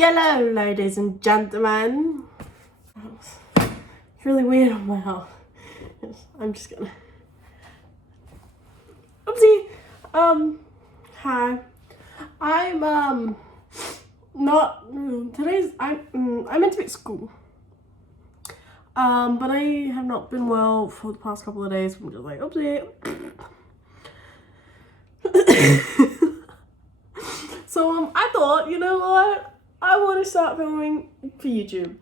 Hello, ladies and gentlemen. It's really weird on my health. I'm just gonna. Oopsie. Hi. I'm not today's. I meant to be at school. But I have not been well for the past couple of days. I'm just like, oopsie. So I thought, you know what? I want to start filming for YouTube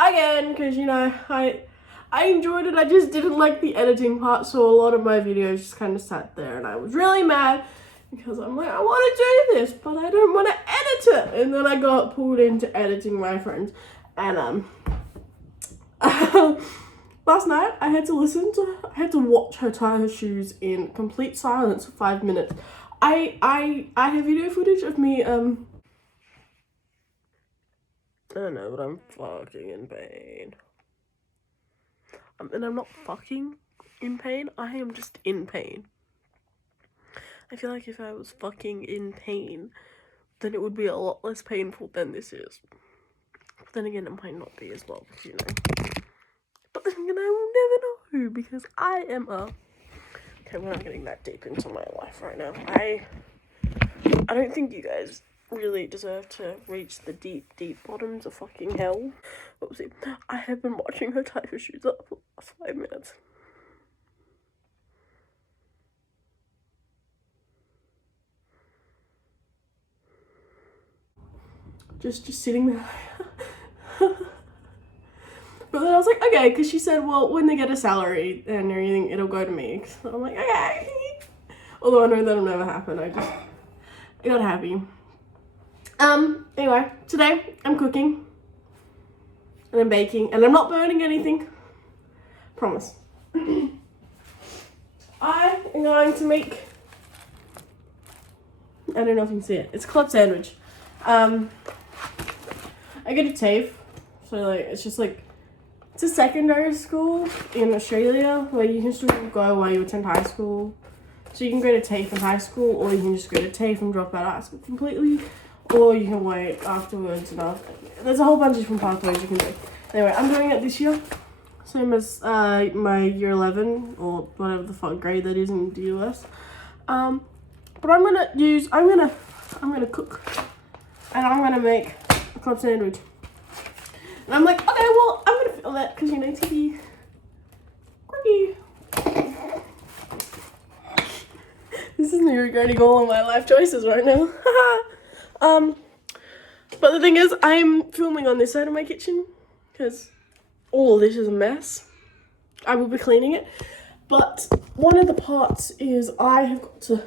again because I enjoyed it. I just didn't like the editing part, so a lot of my videos just kind of sat there, and I was really mad because I'm like, I want to do this, but I don't want to edit it. And then I got pulled into editing my friends, and last night I had to watch her tie her shoes in complete silence for 5 minutes. I have video footage of me I don't know, but I'm fucking in pain. And I'm not fucking in pain, I am just in pain. I feel like if I was fucking in pain, then it would be a lot less painful than this is. But then again, it might not be as well, because, But then again, I will never know, because I am Okay, we're not getting that deep into my life right now. I don't think you guys really deserve to reach the deep, deep bottoms of fucking hell. Oopsie. I have been watching her tie her shoes up for the last 5 minutes. Just sitting there. But then I was like, okay, because she said, well, when they get a salary and everything, it'll go to me. So I'm like, okay. Although I know that'll never happen. I got happy. Anyway, today I'm cooking and I'm baking and I'm not burning anything. Promise. I am going to make, I don't know if you can see it. It's a club sandwich. I get a TAFE, so like it's just like it's a secondary school in Australia where you can still go while you attend high school. So you can go to TAFE in high school, or you can just go to TAFE and drop out of high school completely, or you can wait afterwards. There's a whole bunch of different pathways you can do. Anyway, I'm doing it this year, same as my year 11 or whatever the fuck grade that is in the US. But I'm gonna cook, and I'm gonna make a club sandwich. And I'm like, okay, well, I'm gonna film it because to be quirky. This is me regretting all of my life choices right now. But the thing is, I'm filming on this side of my kitchen because all of this is a mess. I will be cleaning it, but one of the parts is I have got to.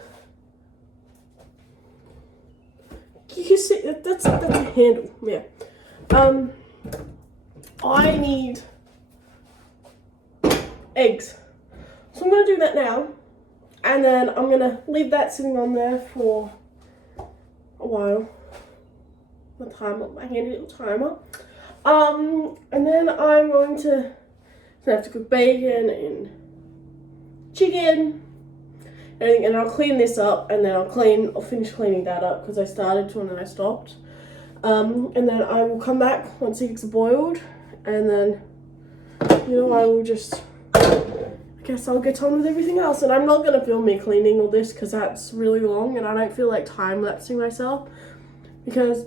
You can see that's a handle, yeah. I need eggs, so I'm gonna do that now. And then I'm gonna leave that sitting on there for a while. My timer, my handy little timer. And then I'm going to have to cook bacon and chicken, and I'll clean this up, and then I'll finish cleaning that up because I started to and then I stopped. And then I will come back once the eggs are boiled, and then I will just. I guess I'll get on with everything else, and I'm not going to film me cleaning all this because that's really long and I don't feel like time-lapsing myself, because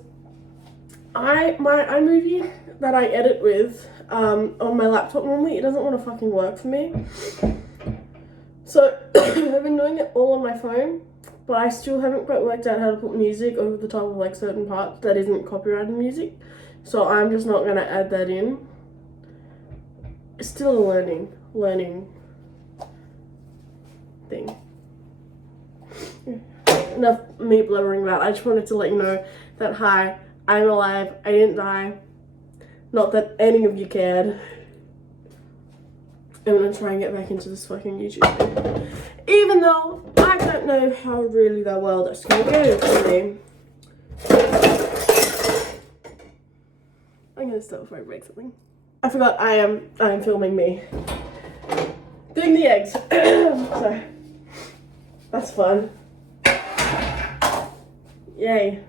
my iMovie that I edit with on my laptop normally, it doesn't want to fucking work for me. So I've been doing it all on my phone, but I still haven't quite worked out how to put music over the top of like certain parts that isn't copyrighted music, so I'm just not going to add that in. It's still a learning thing. Enough me blubbering about. I just wanted to let you know that hi, I'm alive, I didn't die. Not that any of you cared. I'm gonna try and get back into this fucking YouTube thing. Even though I don't know how really that well that's gonna go for me. I'm gonna start before I break something. I forgot I am filming me doing the eggs. So that's fun. Yay.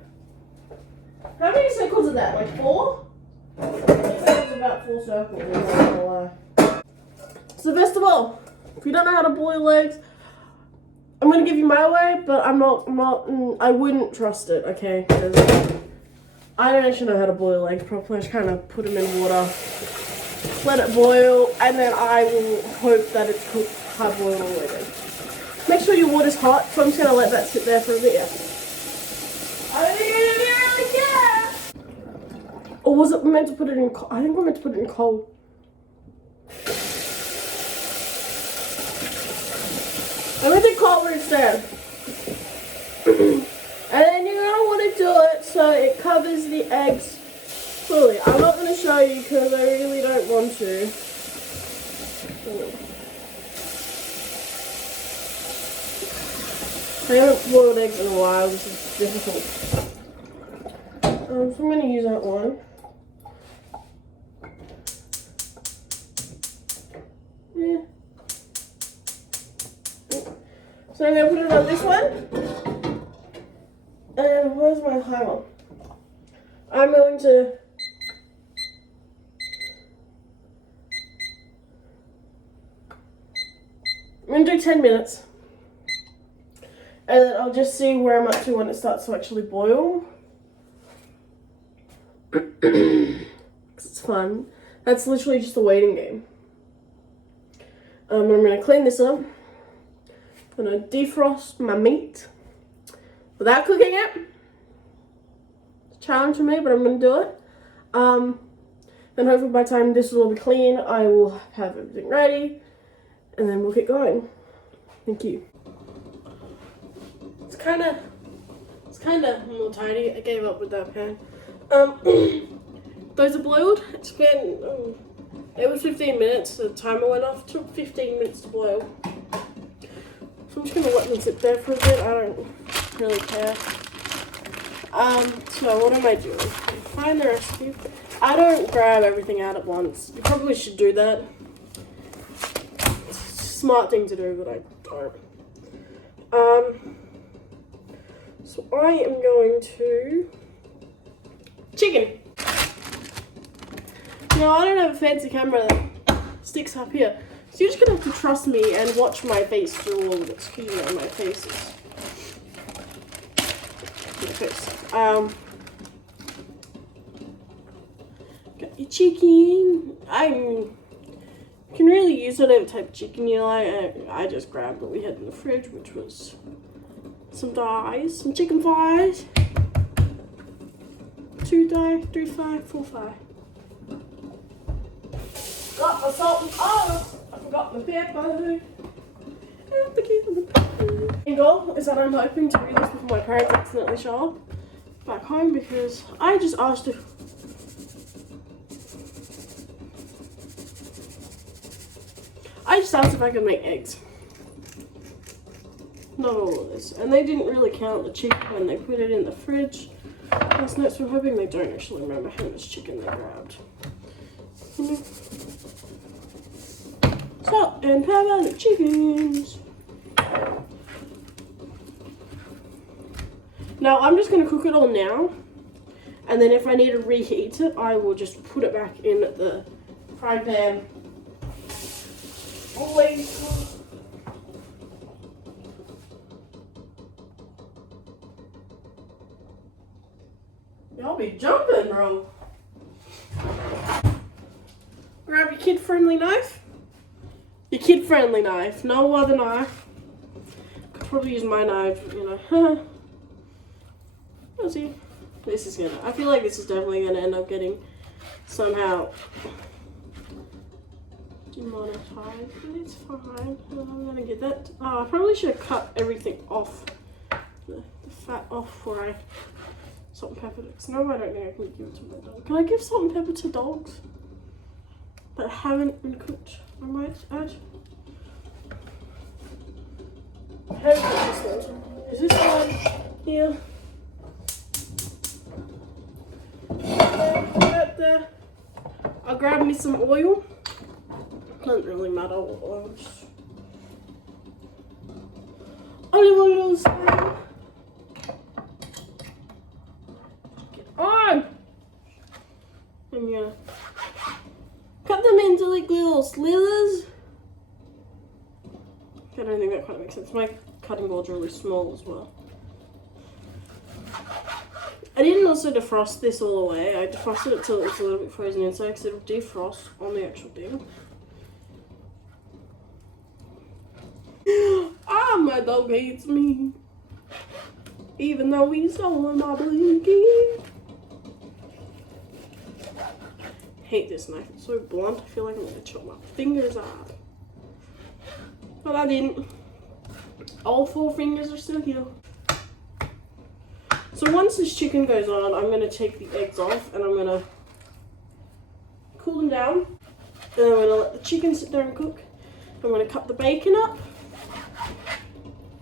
How many circles are that? Like 4? I think that was about 4 circles. I'm not gonna lie. So first of all, if you don't know how to boil eggs, I'm gonna give you my way, but I wouldn't trust it, okay? Because I don't actually know how to boil eggs properly. I just kind of put them in water, let it boil, and then I will hope that it's cooked hard boiled all the way in. Make sure your water's hot, so I'm just gonna let that sit there for a bit. Yeah. I think I really care. Or was it meant to put it in? I think we're meant to put it in cold. I'm gonna do cold instead. And then you're gonna want to do it so it covers the eggs fully. I'm not gonna show you because I really don't want to. I haven't boiled eggs in a while, which is difficult. So I'm going to use that one. Yeah. So I'm going to put it on this one. And where's my timer? I'm going to do 10 minutes. And then I'll just see where I'm up to when it starts to actually boil. It's fun. That's literally just a waiting game. I'm going to clean this up. I'm going to defrost my meat without cooking it. It's a challenge for me, but I'm going to do it. Then hopefully by the time this will all be clean, I will have everything ready. And then we'll get going. Thank you. It's kind of a little tiny. I gave up with that pan. Those are boiled. It's been, it was 15 minutes. The timer went off. It took 15 minutes to boil. So I'm just gonna let them sit there for a bit. I don't really care. So what am I doing? Find the recipe. I don't grab everything out at once. You probably should do that. It's a smart thing to do, but I don't. So I am going to chicken. Now I don't have a fancy camera that sticks up here, so you're just gonna have to trust me and watch my face through all of it. Excuse me, my faces. Got your chicken. You can really use whatever type of chicken you like. I just grabbed what we had in the fridge, which was some thighs, some chicken thighs, 2 thigh, 3 thigh, 4 thigh. Got my salt and I forgot my pepper. The goal is that I'm hoping to do this before my parents accidentally show up back home, because I just asked if I could make eggs. Not all of this. And they didn't really count the chicken when they put it in the fridge last night, so I'm hoping they don't actually remember how much chicken they grabbed. Salt and pepper the chickens. Now I'm just going to cook it all now, and then if I need to reheat it, I will just put it back in the frying pan. Always. Y'all be jumping, bro. Grab your kid-friendly knife. Your kid-friendly knife, no other knife. Could probably use my knife, you know. Let's see. I feel like this is definitely gonna end up getting somehow demonetized, but it's fine. I'm gonna get that. Oh, I probably should have cut everything off, the fat off before I salt and pepper it. No, I don't think I can give it to my dog. Can I give salt and pepper to dogs that haven't been cooked? I might add. How do you put this one? Is this one here? There. I'll grab me some oil. Doesn't really matter what oil. Olive oil. Get on. I'm gonna cut them into like little slivers. I don't think that quite makes sense. My cutting board's really small as well. I didn't also defrost this all the way. I defrosted it till it was a little bit frozen inside because it'll defrost on the actual thing. Ah, my dog hates me. Even though he's stolen my blankie. Hate this knife. It's so blunt. I feel like I'm gonna chop my fingers off. But I didn't. All 4 fingers are still here. So once this chicken goes on, I'm gonna take the eggs off and I'm gonna cool them down. Then I'm gonna let the chicken sit there and cook. I'm gonna cut the bacon up.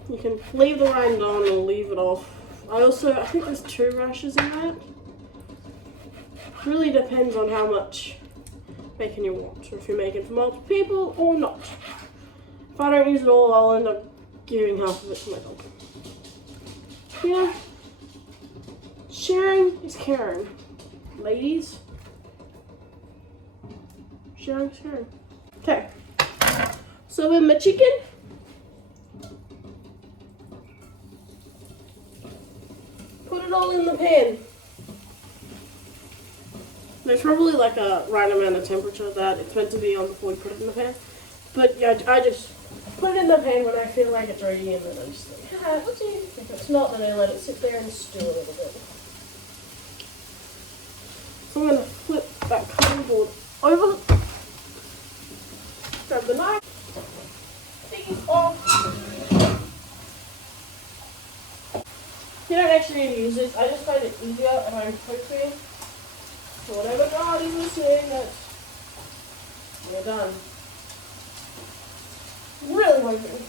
You can leave the rind on or leave it off. I think there's 2 rashers in that. Really depends on how much bacon you want, or if you're making for multiple people or not. If I don't use it all, I'll end up giving half of it to my dog. Yeah, sharing is caring, ladies. Sharing is caring. Okay, so with my chicken, put it all in the pan. There's probably like a right amount of temperature that it's meant to be on before you put it in the pan. But yeah, I just put it in the pan when I feel like it's ready, and then I just like, oopsie. If it's not, then I let it sit there and stew a little bit. So I'm going to flip that cutting board over. Grab the knife. These off. You don't actually need to use this. I just find it easier and I'm cooking. So whatever God is listening, that we're done. Really hoping.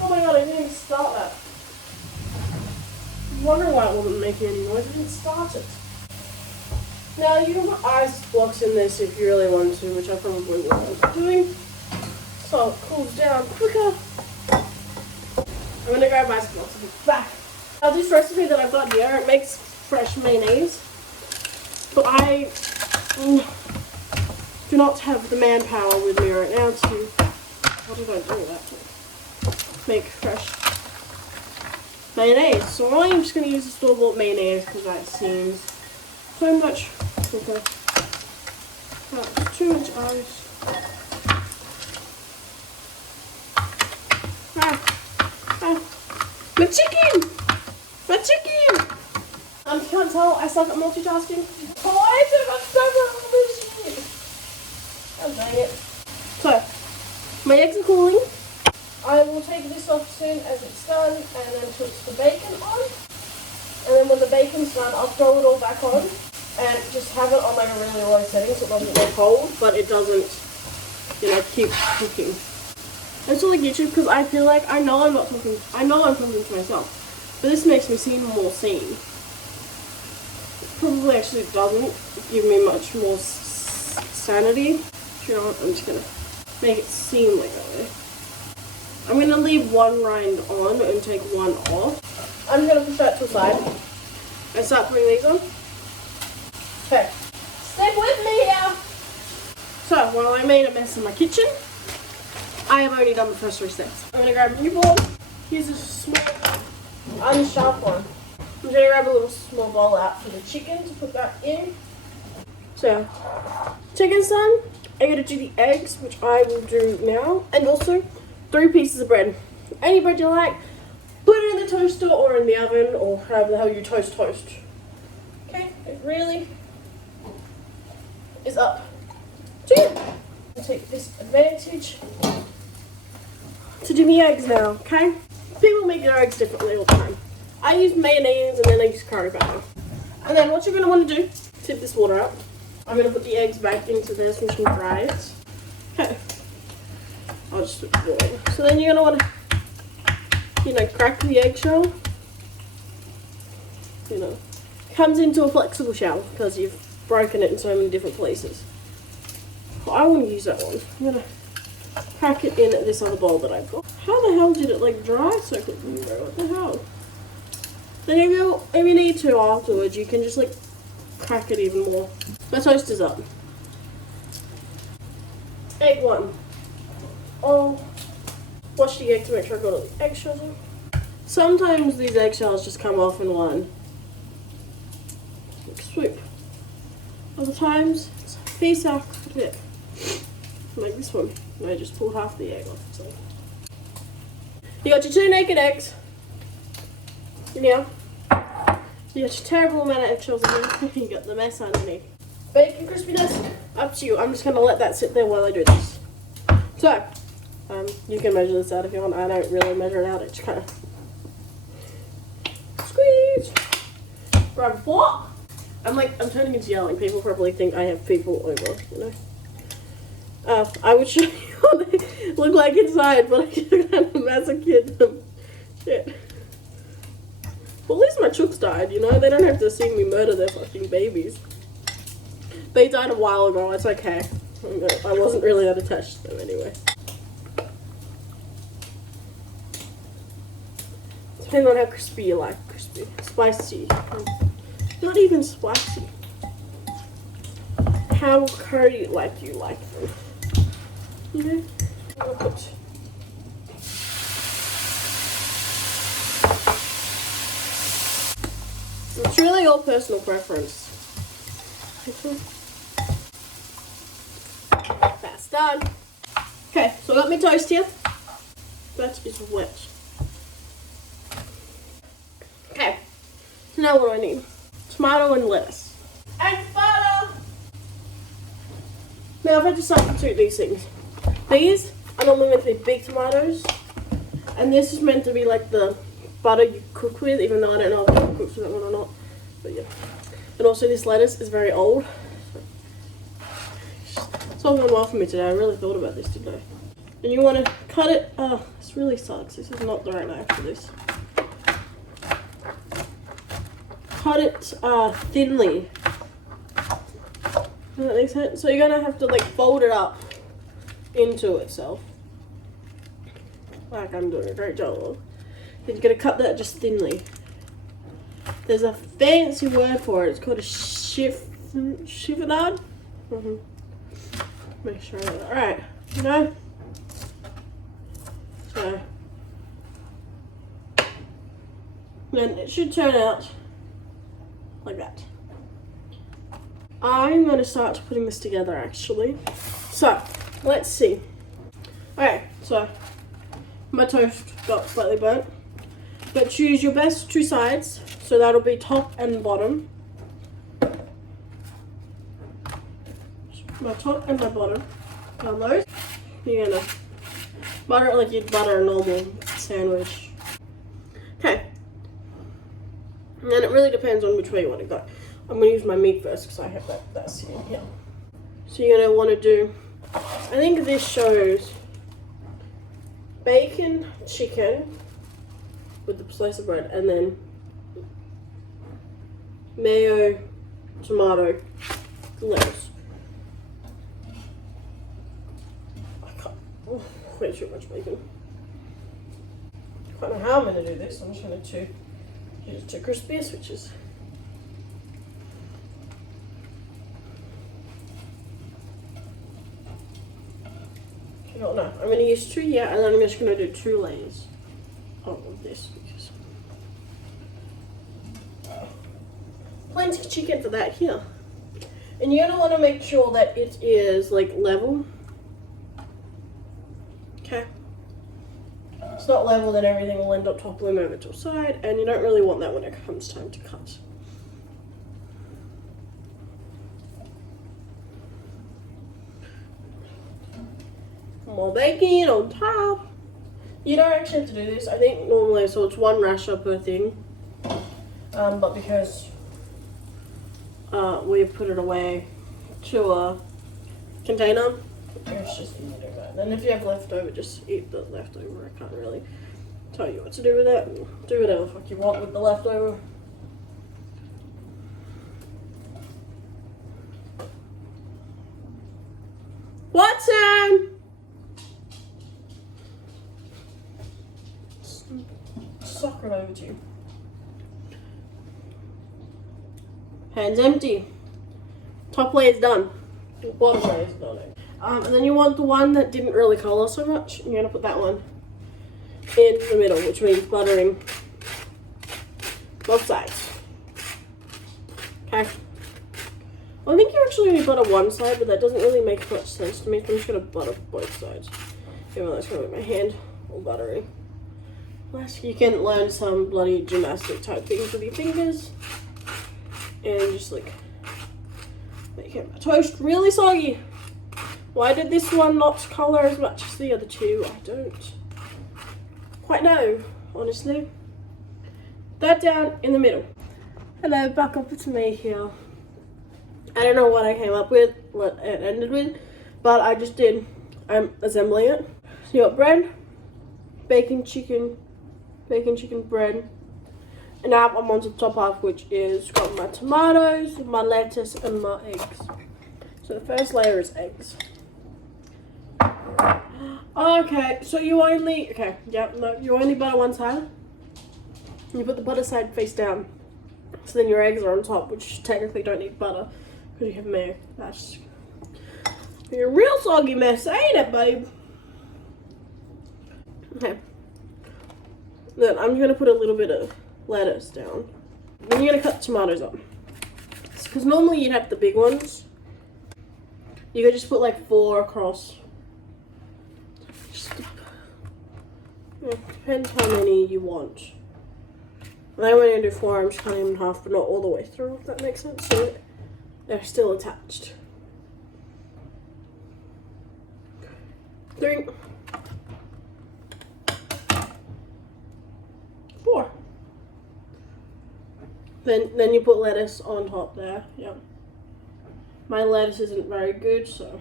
Oh my God, I didn't even start that. I'm wondering why it wasn't making any noise. I didn't start it. Now you can put ice blocks in this if you really want to, which I probably will end up doing. So it cools down quicker. I'm gonna grab ice blocks and be back. Now this recipe that I've got here, it makes fresh mayonnaise. But I do not have the manpower with me right now to, what did I do that for? Make fresh mayonnaise. So I'm just going to use the store-bought mayonnaise because that seems so much quicker. That's too much ice. My chicken! My chicken! You can't tell, I suck at multitasking. Why is it much better on this shit? Oh dang it. So, my eggs are cooling. I will take this off as soon as it's done and then put the bacon on. And then when the bacon's done, I'll throw it all back on and just have it on like a really low setting so it doesn't get cold, but it doesn't, keep cooking. It's all like YouTube because I feel like I know I'm talking to myself, but this makes me seem more sane. Probably actually doesn't give me much more sanity. You know what? I'm just gonna make it seem like that way. I'm gonna leave one rind on and take one off. I'm gonna push that to the side and start putting these on. Okay, stick with me here. So while I made a mess in my kitchen, I have already done the first 3 steps. I'm gonna grab a new bowl. Here's a small, unsharp one. I'm going to grab a little small bowl out for the chicken to put that in. So, chicken's done. I'm going to do the eggs, which I will do now. And also, 3 pieces of bread. Any bread you like, put it in the toaster or in the oven or however the hell you toast. Okay, it really is up to you. I'll take this advantage to do my eggs now, okay? People make their eggs differently all the time. I use mayonnaise and then I use curry powder. And then what you're going to want to do, tip this water out. I'm going to put the eggs back into this and fry it. Okay. I'll just put it boiling. So then you're going to want to, crack the eggshell. Comes into a flexible shell because you've broken it in so many different places. Well, I want to use that one. I'm going to crack it in this other bowl that I've got. How the hell did it dry so quickly? What the hell? Then if you need to afterwards, you can just crack it even more. My toast is up. Egg 1. Oh, wash the egg to make sure I got all the eggshells in. Sometimes these eggshells just come off in one. Like swoop. Other times, it's a piece out clip. Like this one. And I just pull half the egg off. So. You got your 2 naked eggs. Yeah. You got your terrible amount of eggshells in there. You got the mess underneath. Bacon crispiness, up to you. I'm just going to let that sit there while I do this. So, you can measure this out if you want. I don't really measure it out. It's kind of squeeze. Grab a fork. I'm turning into yelling. People probably think I have people over, you know. I would show you what they look like inside, but I kind of massacred them. Shit. Well, at least my chooks died, you know? They don't have to see me murder their fucking babies. They died a while ago, it's okay. I wasn't really that attached to them anyway. Depending on how crispy you like. Crispy. Spicy. Not even spicy. How curry like you like them. You know? I'll put it's really all personal preference. That's done. Okay, so I got my toast here. That is wet. Okay, so now what do I need? Tomato and lettuce. And butter! Now I've had to substitute these things. These are normally meant to be big tomatoes. And this is meant to be like the butter you cook with, even though I don't know if it cooks with that one or not. But yeah. And also this lettuce is very old. It's all going well for me today. I really thought about this today. And you want to cut it. Oh, this really sucks. This is not the right knife for this. Cut it thinly. Does that make sense? So you're going to have to like fold it up into itself. Like I'm doing a great job of. Then you're going to cut that just thinly. There's a fancy word for it. It's called a chiffonade. Make sure I know that. Alright. You know? So. Then it should turn out like that. I'm going to start putting this together actually. So, let's see. Okay, so my toast got slightly burnt. But choose your best 2 sides. So that'll be top and bottom. My top and my bottom. On those. You're gonna butter it like you'd butter a normal sandwich. Okay. And then it really depends on which way you want to go. I'm going to use my meat first because I have that sitting here. So you're going to want to do, I think this shows bacon, chicken with the slice of bread, and then mayo, tomato, lettuce. Oh, way too much bacon. I don't know how I'm going to do this. I'm just going to use 2 crispy switches. Oh no, I'm going to use 2 here, and then I'm just going to do 2 layers of this. Because plenty of chicken for that here. And you're going to want to make sure that it is like level. Okay. If it's not level, then everything will end up toppling over to a side, and you don't really want that when it comes time to cut. More bacon on top. You don't actually have to do this. I think normally, so it's 1 rasher per thing. But because we put it away to a container, it's just easy to do that. Then if you have leftover, just eat the leftover. I can't really tell you what to do with that. Do whatever the fuck you want with the leftover. Watson! Suck it over to you. Hands empty. Top layer is done. Bottom layer is done. And then you want the one that didn't really colour so much. You're going to put that one in the middle, which means buttering both sides. Okay. Well, I think you actually only butter one side, but that doesn't really make much sense to me. So I'm just going to butter both sides. Even though that's going to make my hand all buttery. Plus, you can learn some bloody gymnastic type things with your fingers. And just like make my toast really soggy. Why did this one not colour as much as the other two? I don't quite know, honestly. That down in the middle. Hello, back up, it's me here. I don't know what I came up with, what it ended with, but I just did. I'm assembling it. So you got bread, bacon, chicken, bread. And now I'm on to the top half, which is got my tomatoes, my lettuce, and my eggs. So the first layer is eggs. Okay, so you only, you only butter one side. You put the butter side face down. So then your eggs are on top, which technically don't need butter because you have mayo. That's a real soggy mess, ain't it, babe? Okay. Then I'm going to put a little bit of lettuce down. Then you're going to cut the tomatoes up. Because normally you'd have the big ones. You could just put like 4 across. Depends how many you want. And I'm going to do 4, I'm just cutting them in half, but not all the way through, if that makes sense. So they're still attached. 3, 4. Then you put lettuce on top there. Yep. My lettuce isn't very good, so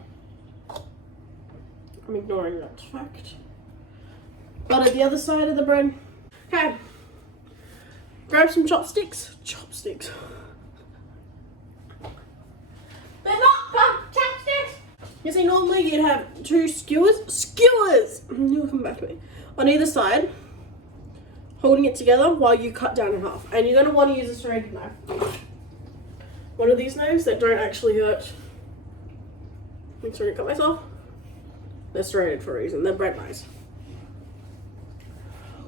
I'm ignoring that fact. Butter the other side of the bread. Okay. Grab some chopsticks. Chopsticks. They're not chopsticks! You see, normally you'd have 2 skewers. Skewers! You'll come back to me. On either side, holding it together while you cut down in half. And you're going to want to use a serrated knife. One of these knives that don't actually hurt. I'm sorry to cut myself. They're serrated for a reason. They're bread knives.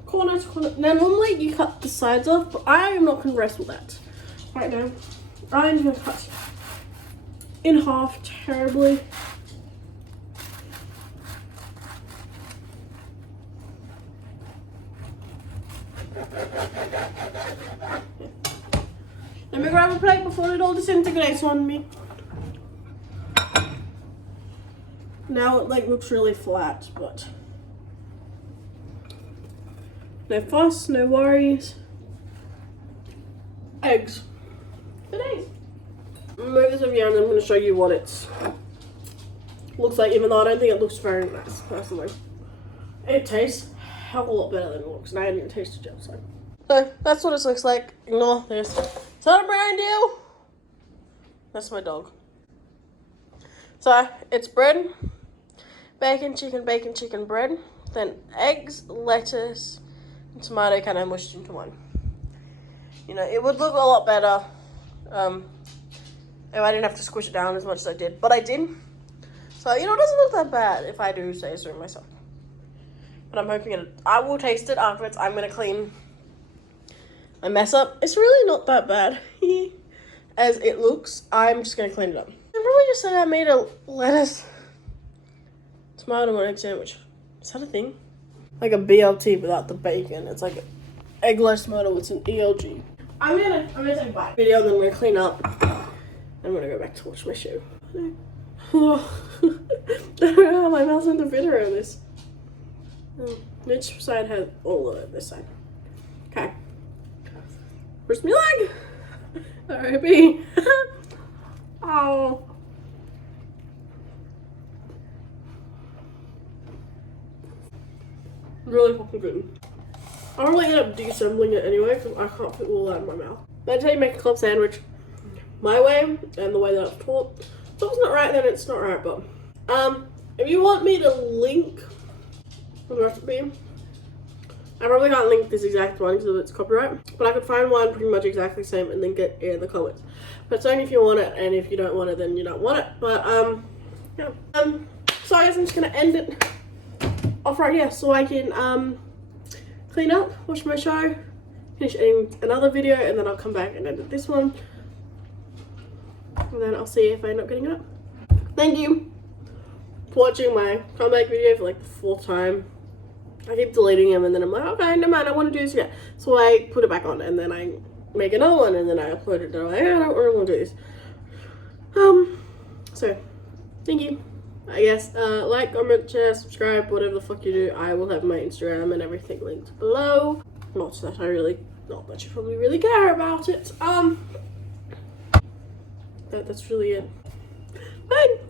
Corner to corner. Now normally you cut the sides off, but I am not going to wrestle that right now. I'm going to cut in half terribly. Let me grab a plate before it all disintegrates on me. Now it like looks really flat, but no fuss, no worries. Eggs. Good eggs. Move this over here and I'm going to show you what it looks like, even though I don't think it looks very nice, personally. It tastes a hell of a lot better than it looks, and I hadn't even tasted it, so that's what it looks like. Ignore this. It's not a brand deal. That's my dog. So, it's bread, bacon, chicken, bread, then eggs, lettuce, tomato kind of mushed into one. You know, it would look a lot better if I didn't have to squish it down as much as I did, but I did. So, you know, it doesn't look that bad if I do say so myself. But I'm hoping I will taste it afterwards. I'm going to clean my mess up. It's really not that bad as it looks. I'm just going to clean it up. I probably just said I made a lettuce, tomato, and egg sandwich. Is that a thing? Like a BLT without the bacon. It's like egg lettuce tomato with some ELG. I'm gonna take a bite. Video, then I'm gonna clean up. I'm gonna go back to watch my show. Oh, I don't know how my mouth's in the fit around this. Which side has all of it? This side. Okay. Where's my leg? R.I.P. Oh. Really fucking good. I probably end up deassembling it anyway because I can't put all that in my mouth. That's how you make a club sandwich my way and the way that I've taught. If it's not right, then it's not right. But if you want me to link the recipe I probably can't link this exact one because it's copyright, but I could find one pretty much exactly the same and link it in the comments. But it's only if you want it, and if you don't want it, then you don't want it. But yeah. So I guess I'm just gonna end it off right here so I can clean up, watch my show, finish editing another video, and then I'll come back and edit this one, and then I'll see if I end up getting it up. Thank you for watching my comeback video for like the 4th time. I keep deleting them and then I'm like, okay, no man, I want to do this again. So I put it back on and then I make another one and then I upload it and I'm like, I don't really want to do this. So thank you. I guess like, comment, share, subscribe, whatever the fuck you do. I will have my Instagram and everything linked below. Not that you probably really care about it. That's really it. Bye.